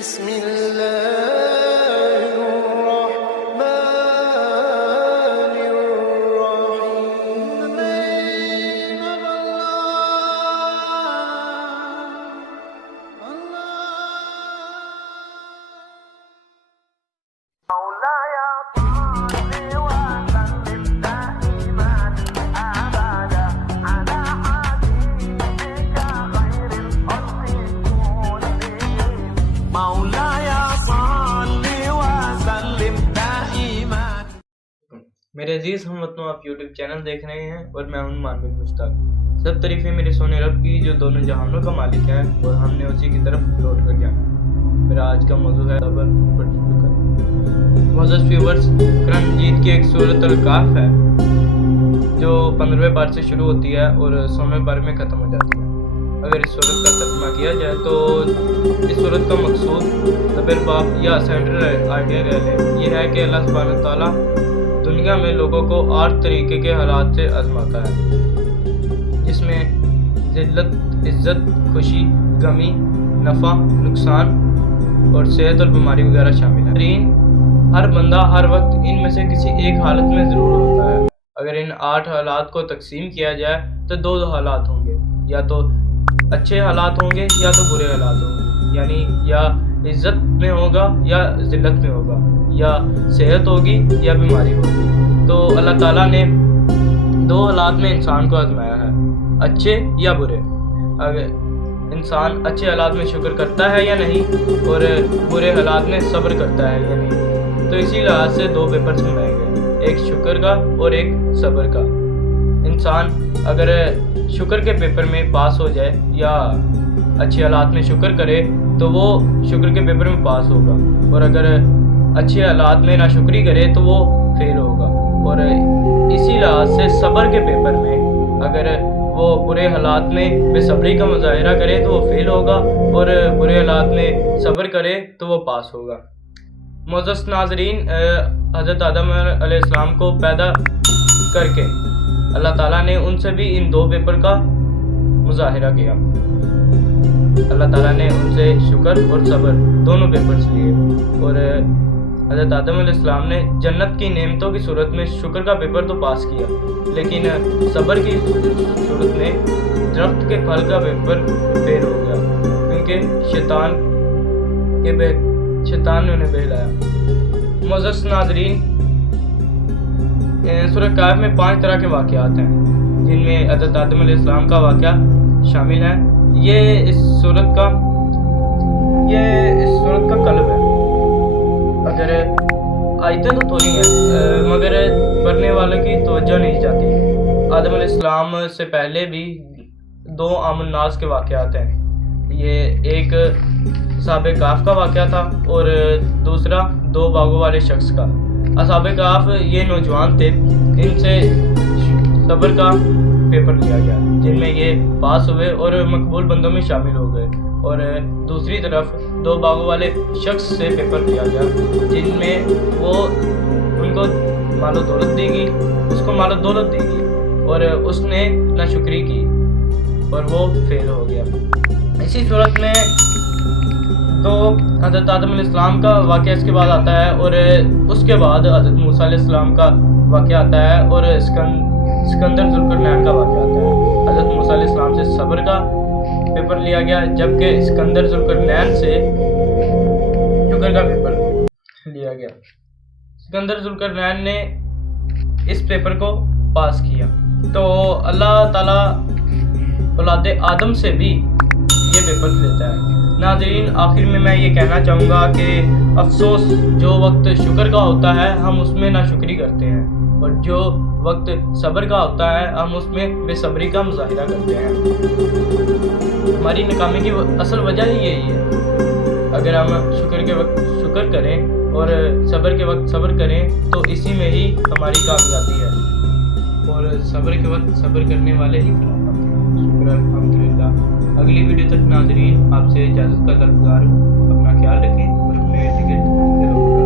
بسم الله الرحمن الرحيم مولاي صل وسلم دائما ابدا على حبيبك خير الخلق كلهم مولاي صل وسلم دائما. میرے عزیز ہم وطنوں، آپ یوٹیوب چینل دیکھ رہے ہیں اور میں ہوں مانوی مشتاق. سب تعریفیں میرے سونے رب کی جو دونوں جہانوں کا مالک ہے اور ہم نے اسی کی طرف لوٹ کر جانا. میرا آج کا موضوع ہے صبر پر شکر. معزز ویورز، قرآن مجید کی ایک سورۃ الکہف ہے جو 15ویں پارے سے شروع ہوتی ہے اور 16ویں پارے میں ختم ہو جاتی ہے. اگر اس سورت کا ترجمہ کیا جائے تو اس سورت کا مقصود صبر باب یا سینٹرل آئیڈیا یہ ہے کہ اللہ سبحانہ تعالیٰ دنیا میں لوگوں کو 8 طریقے کے حالات سے آزماتا ہے، جس میں ذلت، عزت، خوشی، غمی، نفع، نقصان اور صحت اور بیماری وغیرہ شامل ہے. ہر بندہ ہر وقت ان میں سے کسی ایک حالت میں ضرور ہوتا ہے. اگر ان 8 حالات کو تقسیم کیا جائے تو 2 حالات ہوں گے، یا تو اچھے حالات ہوں گے یا تو برے حالات ہوں گے. یعنی یا عزت میں ہوگا یا ذلت میں ہوگا، یا صحت ہوگی یا بیماری ہوگی. تو اللہ تعالیٰ نے 2 حالات میں انسان کو آزمایا ہے، اچھے یا برے. اگر انسان اچھے حالات میں شکر کرتا ہے یا نہیں اور برے حالات میں صبر کرتا ہے یا نہیں. تو اسی لحاظ سے 2 پیپرز بنائے گئے، ایک شکر کا اور ایک صبر کا. انسان اگر شکر کے پیپر میں پاس ہو جائے یا اچھے حالات میں شکر کرے تو وہ شکر کے پیپر میں پاس ہوگا، اور اگر اچھے حالات میں ناشکری کرے تو وہ فیل ہوگا. اور اسی لحاظ سے صبر کے پیپر میں اگر وہ برے حالات میں بے صبری کا مظاہرہ کرے تو وہ فیل ہوگا، اور برے حالات میں صبر کرے تو وہ پاس ہوگا. معزز ناظرین، حضرت آدم علیہ السلام کو پیدا کر کے اللہ تعالیٰ نے ان سے بھی ان 2 پیپر کا مظاہرہ کیا. اللہ تعالیٰ نے ان سے شکر اور صبر دونوں پیپرز لیے، اور حضرت آدم علیہ السلام نے جنت کی نعمتوں کی صورت میں شکر کا پیپر تو پاس کیا، لیکن صبر کی صورت میں درخت کے پھل کا پیپر فیل ہو گیا، کیونکہ شیطان نے انہیں بہلایا. معزز ناظرین، سورہ کہف میں 5 طرح کے واقعات ہیں جن میں حضرت آدم علیہ السلام کا واقعہ شامل ہے. یہ اس صورت کا قلب ہے. اگر آیتیں تو تھوڑی ہیں مگر پڑھنے والوں کی توجہ نہیں جاتی. آدم علیہ السلام سے پہلے بھی 2 عام الناس کے واقعات ہیں. یہ ایک اصحاب کہف کا واقعہ تھا اور دوسرا 2 باغوں والے شخص کا. اصحاب کہف یہ نوجوان تھے، ان سے صبر کا پیپر لیا گیا جن میں یہ پاس ہوئے اور مقبول بندوں میں شامل ہو گئے، اور دوسری طرف 2 باغوں والے شخص سے پیپر لیا گیا جن میں ان کو مال و دولت دی گئی، اس کو مال و دولت دی گئی اور اس نے ناشکری کی اور وہ فیل ہو گیا. اسی صورت میں تو حضرت آدم علیہ السلام کا واقعہ اس کے بعد آتا ہے، اور اس کے بعد حضرت موسیٰ علیہ السلام کا واقعہ آتا ہے، اور سکندر ذوالقرنین کا واقعہ آتا ہے. حضرت موسیٰ علیہ السلام سے صبر کا پیپر لیا گیا، جبکہ سکندر ذوالقرنین سے شکر کا پیپر لیا گیا. سکندر ذوالقرنین نے اس پیپر کو پاس کیا. تو اللہ تعالیٰ اولاد آدم سے بھی یہ پیپر لیتا ہے. ناظرین، آخر میں یہ کہنا چاہوں گا کہ افسوس جو وقت شکر کا ہوتا ہے ہم اس میں ناشکری کرتے ہیں، اور جو وقت صبر کا ہوتا ہے ہم اس میں بے صبری کا مظاہرہ کرتے ہیں. ہماری ناکامی کی اصل وجہ ہی یہی ہے. اگر ہم شکر کے وقت شکر کریں اور صبر کے وقت صبر کریں تو اسی میں ہی ہماری کامیابی ہے، اور صبر کے وقت صبر کرنے والے ہی فلاح پاتے ہیں. شکر الحمدللہ. اگلی ویڈیو تک ناظرین آپ سے اجازت کا طلبگار ہوں. اپنا خیال رکھیں اور اپنے ارد گرد